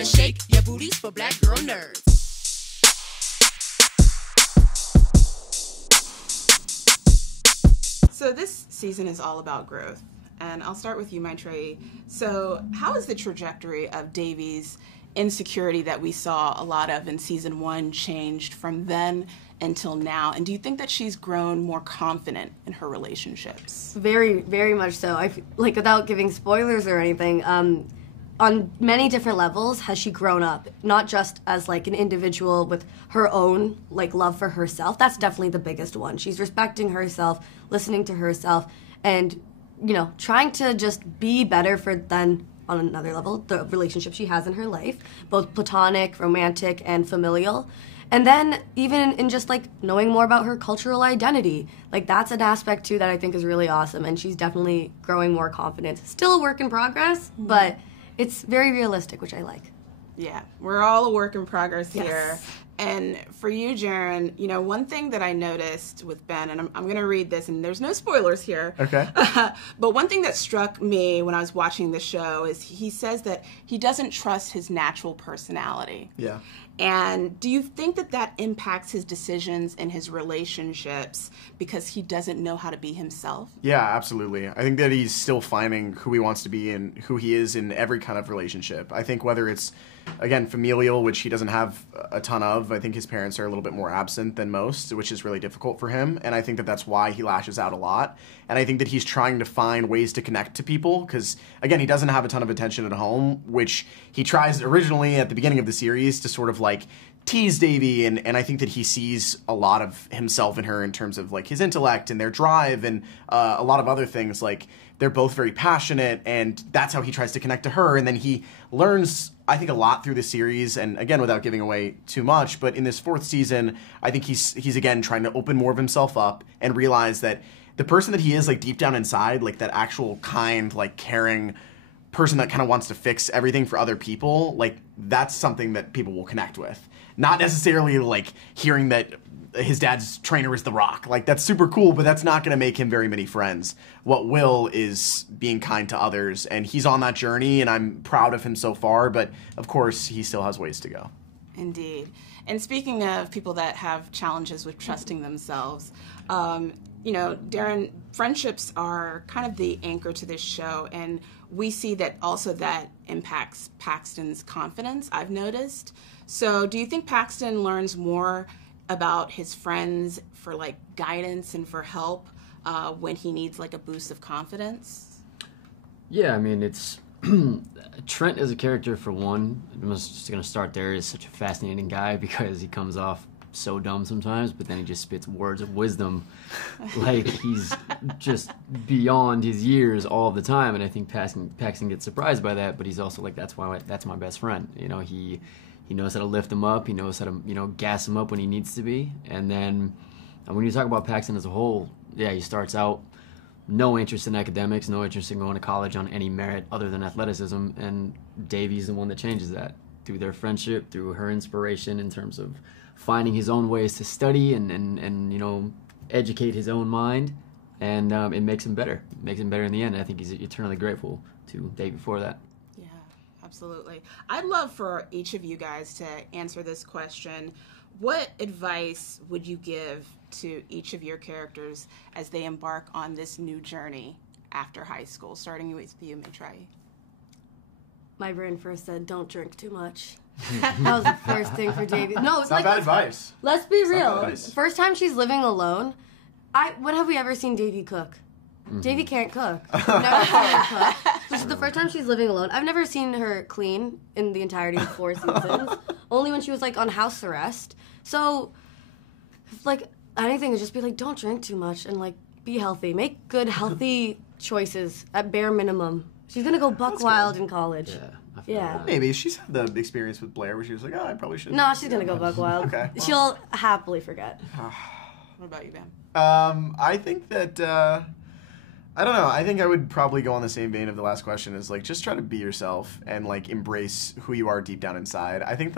better shake your booties for black girl nerds. So this season is all about growth, and I'll start with you, Maitreyi. So how has the trajectory of Devi's insecurity that we saw a lot of in season 1 changed from then until now? And do you think that she's grown more confident in her relationships? Very, very much so. Like, without giving spoilers or anything, on many different levels has she grown up, not just as like an individual with her own like love for herself. That's definitely the biggest one. She's respecting herself, listening to herself, and trying to just be better than on another level the relationship she has in her life, both platonic, romantic, and familial. And then even in just like knowing more about her cultural identity, like that's an aspect too that I think is really awesome, and she's definitely growing more confident. Still a work in progress, but it's very realistic, which I like. Yeah, we're all a work in progress Yes. here. And for you, Jaren, one thing that I noticed with Ben, and I'm going to read this, and there's no spoilers here. Okay. But one thing that struck me when I was watching the show is he says that he doesn't trust his natural personality. Yeah. And do you think that that impacts his decisions in his relationships because he doesn't know how to be himself? Yeah, absolutely. I think that he's still finding who he wants to be and who he is in every kind of relationship. I think whether it's, again, familial, which he doesn't have a ton of. I think his parents are a little bit more absent than most, which is really difficult for him. And I think that that's why he lashes out a lot. And I think that he's trying to find ways to connect to people because, again, he doesn't have a ton of attention at home, which he tries originally at the beginning of the series to sort of like tease Devi. And I think that he sees a lot of himself in her in terms of like his intellect and their drive and a lot of other things. Like they're both very passionate, and that's how he tries to connect to her. And then he learns, I think, a lot through the series. And again, without giving away too much, but in this 4th season, I think he's again trying to open more of himself up and realize that the person that he is, like deep down inside, like that actual kind, like caring person that kind of wants to fix everything for other people, like that's something that people will connect with. Not necessarily like hearing that his dad's trainer is The Rock. Like that's super cool, but that's not going to make him very many friends. What will is being kind to others, and he's on that journey, and I'm proud of him so far, but of course he still has ways to go. Indeed. And speaking of people that have challenges with trusting themselves, Darren, friendships are kind of the anchor to this show, and we see that also that impacts Paxton's confidence, I've noticed. So do you think Paxton learns more about his friends for like guidance and for help when he needs like a boost of confidence? Yeah, I mean, it's Trent as a character, for one, I'm just going to start there, is such a fascinating guy because he comes off so dumb sometimes, but then he just spits words of wisdom like he's just beyond his years all the time. And I think Paxton gets surprised by that, but he's also like, that's my best friend. He knows how to lift him up. He knows how to, gas him up when he needs to be. And then when you talk about Paxton as a whole, yeah, he starts out no interest in academics, no interest in going to college on any merit other than athleticism. And Devi's the one that changes that through their friendship, through her inspiration in terms of finding his own ways to study and educate his own mind. And it makes him better. It makes him better in the end. I think he's eternally grateful to Devi for that. Absolutely. I'd love for each of you guys to answer this question. What advice would you give to each of your characters as they embark on this new journey after high school? Starting with you, Maitreyi. My brain first said, don't drink too much. That was the first thing for Devi. No, it's not bad advice. Let's be real. First time she's living alone, when have we ever seen Devi cook? Mm-hmm. Devi can't cook. Never seen her cook. This is the first time she's living alone. I've never seen her clean in the entirety of 4 seasons. Only when she was, on house arrest. So, anything would just be don't drink too much and, be healthy. Make good, healthy choices at bare minimum. She's going to go buck wild in college. Yeah. Maybe. She's had the experience with Blair where she was like, I probably shouldn't. No, she's going to go buck wild. Okay. Well. She'll happily forget. What about you, Ben? I think that... I don't know. I think I would probably go on the same vein of the last question is just try to be yourself and embrace who you are deep down inside. I think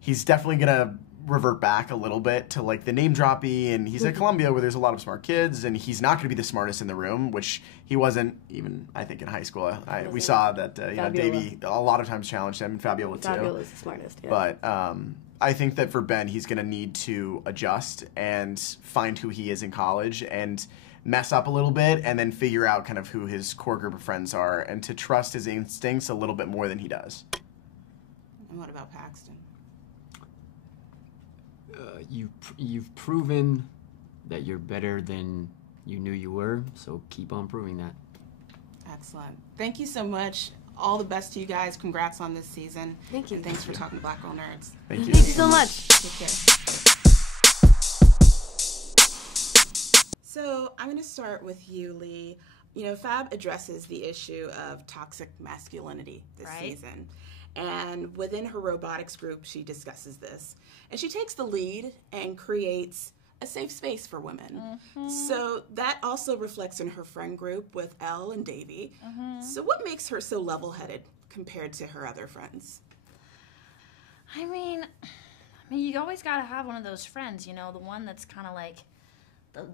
he's definitely gonna revert back a little bit to like the name droppy, and he's at Columbia where there's a lot of smart kids, and he's not going to be the smartest in the room, which he wasn't even, I think, in high school. We saw that Devi a lot of times challenged him, and Fabiola too. Fabiola's the smartest, yeah. But I think that for Ben, he's going to need to adjust and find who he is in college and mess up a little bit and then figure out kind of who his core group of friends are and to trust his instincts a little bit more than he does. And what about Paxton? You've proven that you're better than you knew you were, so keep on proving that. Excellent. Thank you so much. All the best to you guys. Congrats on this season. Thank you. And thanks for talking to Black Girl Nerds. Thank you. Thank you so much. Take care. So I'm going to start with you, Lee. You know, Fab addresses the issue of toxic masculinity this season. And within her robotics group, she discusses this. And she takes the lead and creates a safe space for women. So that also reflects in her friend group with Elle and Devi. So what makes her so level-headed compared to her other friends? I mean, you always got to have one of those friends, you know, the one that's kind of like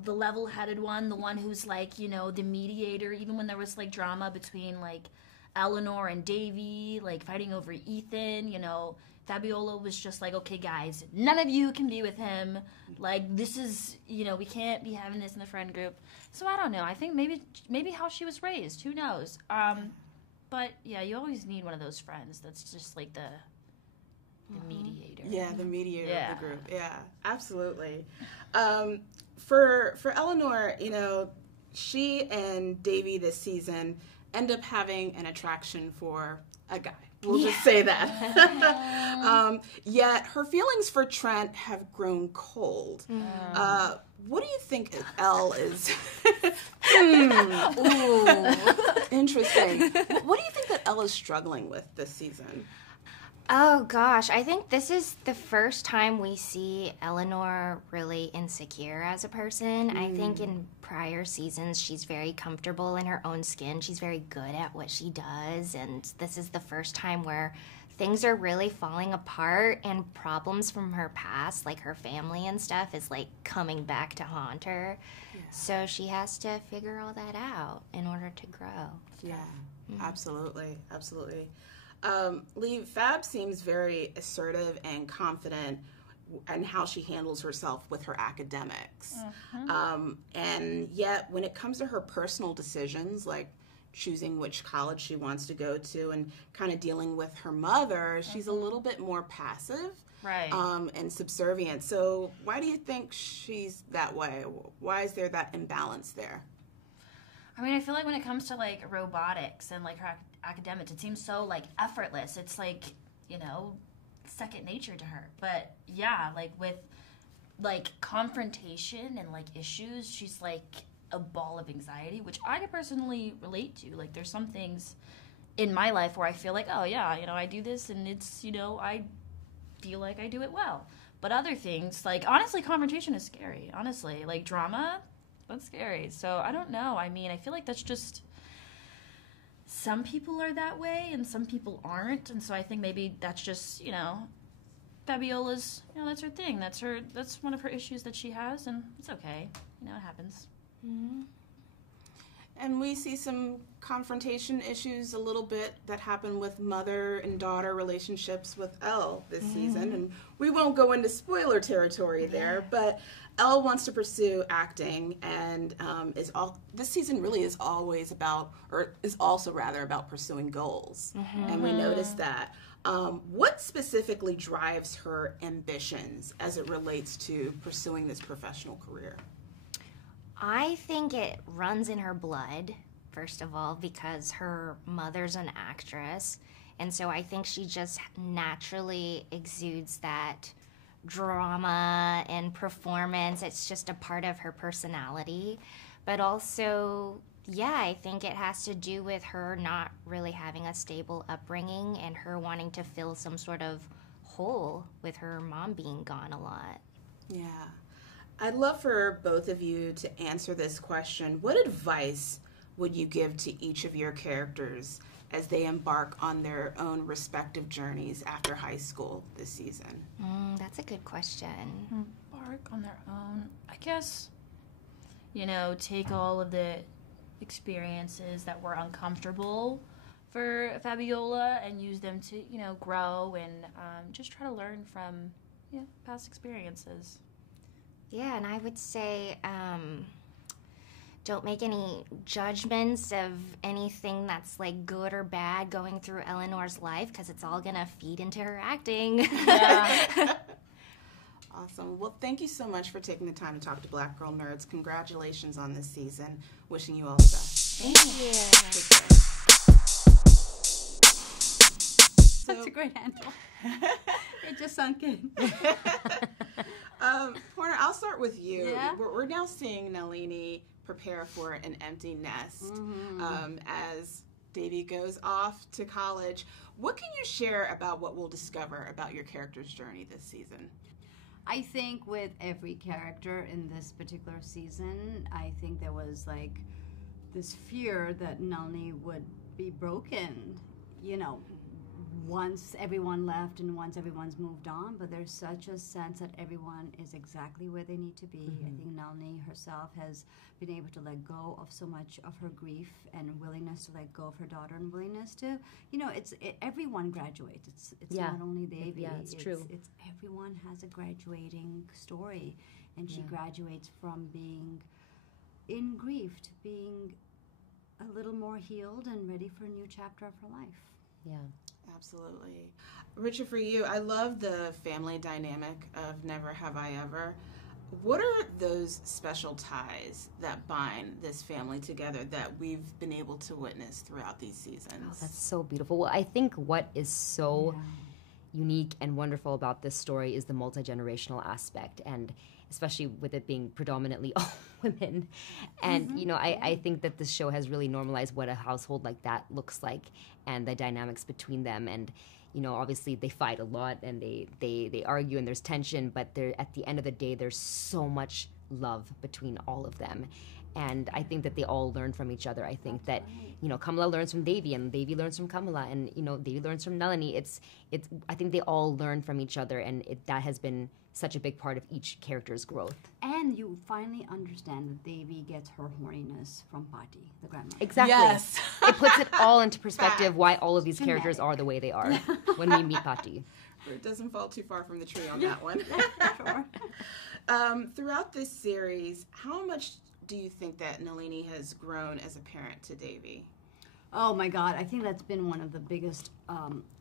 the level-headed one, the one who's like, you know, the mediator, even when there was like drama between like Eleanor and Devi, like fighting over Ethan, you know, Fabiola was just like, okay, guys, none of you can be with him. Like, this is, you know, we can't be having this in the friend group. So I don't know. I think maybe how she was raised. Who knows? But yeah, you always need one of those friends that's just like the mediator. Yeah, the mediator of the group. Yeah, absolutely. For Eleanor, you know, she and Devi this season end up having an attraction for a guy. We'll just say that. Yet her feelings for Trent have grown cold. What do you think Elle is? Interesting. What do you think that Elle is struggling with this season? Oh gosh, I think this is the first time we see Eleanor really insecure as a person. I think in prior seasons she's very comfortable in her own skin. She's very good at what she does, and this is the first time where things are really falling apart and problems from her past, like her family and stuff, is like coming back to haunt her. So she has to figure all that out in order to grow. Yeah, absolutely. Lee, Fab seems very assertive and confident in how she handles herself with her academics. And yet, when it comes to her personal decisions, like choosing which college she wants to go to and kind of dealing with her mother, she's a little bit more passive and subservient. So why do you think she's that way? Why is there that imbalance there? I mean, I feel like when it comes to like robotics and like her academics, it seems so like effortless. It's like, you know, second nature to her. But yeah, like with like confrontation and like issues, she's like a ball of anxiety, which I could personally relate to. Like there's some things in my life where I feel like, oh yeah, you know, I do this and it's, you know, I feel like I do it well. But other things, like honestly, confrontation is scary. Honestly, like drama, that's scary. So I don't know. I mean, I feel like that's just, some people are that way and some people aren't. And so I think maybe that's just, you know, Fabiola's, you know, that's her thing. That's one of her issues that she has, and it's okay. You know, it happens. And we see some confrontation issues a little bit that happen with mother and daughter relationships with Elle this season. And we won't go into spoiler territory there, but Elle wants to pursue acting and this season really is always about, or is also rather about pursuing goals. And we noticed that. What specifically drives her ambitions as it relates to pursuing this professional career? I think it runs in her blood, first of all, because her mother's an actress. And so I think she just naturally exudes that drama and performance. It's just a part of her personality. But also, yeah, I think it has to do with her not really having a stable upbringing and her wanting to fill some sort of hole with her mom being gone a lot. Yeah. I'd love for both of you to answer this question. What advice would you give to each of your characters as they embark on their own respective journeys after high school this season? That's a good question. Embark on their own. I guess, take all of the experiences that were uncomfortable for Fabiola and use them to, grow and just try to learn from past experiences. Yeah, and I would say don't make any judgments of anything that's like good or bad going through Eleanor's life, because it's all gonna feed into her acting. Yeah. Awesome. Well, thank you so much for taking the time to talk to Black Girl Nerds. Congratulations on this season. Wishing you all the best. Thank you. That's a great handle. It just sunk in. Poorna, I'll start with you. Yeah? We're now seeing Nalini prepare for an empty nest as Devi goes off to college. What can you share about what we'll discover about your character's journey this season? I think with every character in this particular season, I think there was like this fear that Nalini would be broken, once everyone left and once everyone's moved on, but there's such a sense that everyone is exactly where they need to be. I think Nalini herself has been able to let go of so much of her grief and willingness to let go of her daughter and willingness to, everyone graduates. It's not only Devi. It's true. It's everyone has a graduating story, and she graduates from being in grief to being a little more healed and ready for a new chapter of her life. Yeah. Absolutely. Richa, for you, I love the family dynamic of Never Have I Ever. What are those special ties that bind this family together that we've been able to witness throughout these seasons? Oh, that's so beautiful. Well, I think what is so unique and wonderful about this story is the multi-generational aspect, and especially with it being predominantly all women. And, I think that this show has really normalized what a household like that looks like and the dynamics between them. And, obviously they fight a lot and they argue and there's tension, but at the end of the day, there's so much love between all of them. And I think that they all learn from each other. I think that, Kamala learns from Devi and Devi learns from Kamala and, Devi learns from Nalini. I think they all learn from each other, and that has been such a big part of each character's growth. And you finally understand that Devi gets her horniness from Patti, the grandmother. Exactly. Yes. It puts it all into perspective why all of these characters are the way they are when we meet Patti. It doesn't fall too far from the tree on that one. Sure. Throughout this series, how much do you think that Nalini has grown as a parent to Devi? Oh my God, I think that's been one of the biggest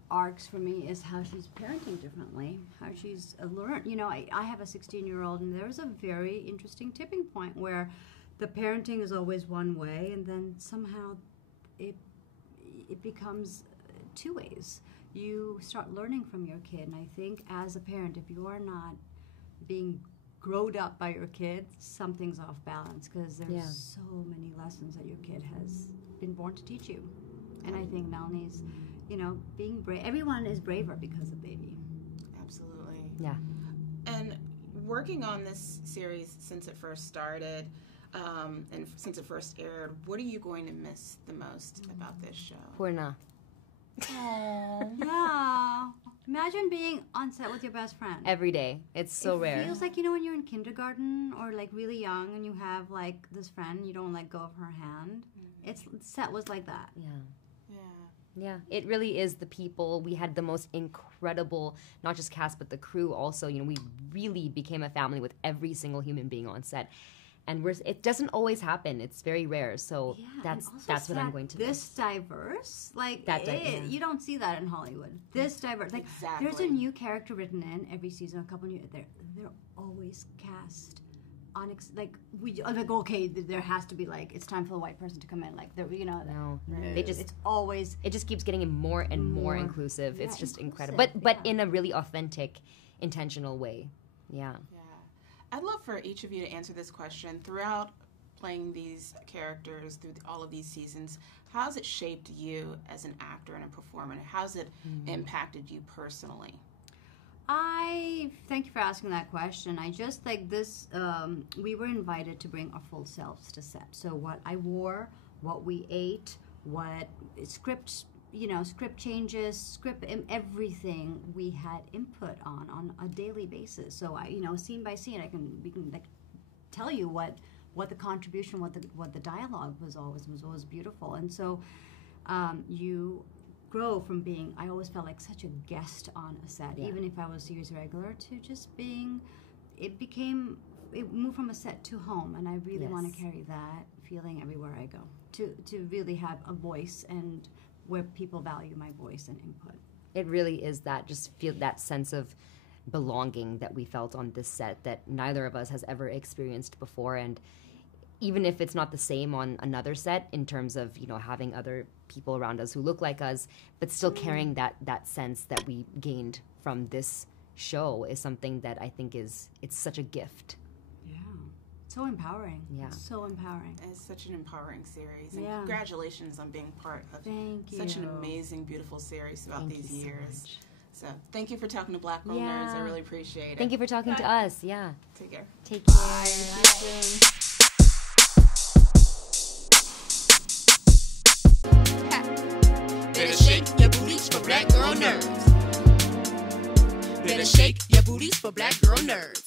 arcs for me, is how she's parenting differently, how she's learned. I have a 16-year-old, and there's a very interesting tipping point where the parenting is always one way, and then somehow it becomes two ways. You start learning from your kid, and I think as a parent, if you are not being growed up by your kid, something's off balance, because there's so many lessons that your kid has been born to teach you. And I think Nalini's, being brave. Everyone is braver because of Devi. Absolutely. Yeah. And working on this series since it first started, and since it first aired, what are you going to miss the most about this show? Poorna. Yeah. Imagine being on set with your best friend. Every day. It's so rare. It feels like, when you're in kindergarten or like really young and you have like this friend, you don't let go of her hand. Set was like that. Yeah. Yeah. Yeah, it really is the people. We had the most incredible, not just cast, but the crew also. We really became a family with every single human being on set. And it doesn't always happen. It's very rare. So that's what I'm going to this diverse, like you don't see that in Hollywood. This diverse, like exactly. There's a new character written in every season. A couple new. They're always cast. Okay, there has to be like it's time for the white person to come in. Like No, it just keeps getting more and more inclusive. Yeah, it's just inclusive, incredible, but in a really authentic, intentional way. Yeah. I'd love for each of you to answer this question. Throughout playing these characters through all of these seasons, how has it shaped you as an actor and a performer? How has it impacted you personally? I thank you for asking that question. I just like this. We were invited to bring our full selves to set. So what I wore, what we ate, what script script changes, script everything we had input on a daily basis. So scene by scene, we can like tell you what the contribution, what the dialogue was always beautiful. And so you grow from being, I always felt like such a guest on a set, even if I was a series regular, to just being, it moved from a set to home, and I really want to carry that feeling everywhere I go, to really have a voice and where people value my voice and input. It really is that, just feel that sense of belonging that we felt on this set that neither of us has ever experienced before. And even if it's not the same on another set in terms of, having other people around us who look like us, but still carrying that sense that we gained from this show is something that I think it's such a gift. Yeah. So empowering. Yeah. So empowering. It's such an empowering series. And Yeah. congratulations on being part of such an amazing, beautiful series throughout these years. So thank you for talking to Black Girl Nerds. I really appreciate it. Thank you for talking to us. Yeah. Take care. Take care. Bye. See you soon. Better shake your booties for Black Girl Nerds. Better shake your booties for Black Girl Nerds.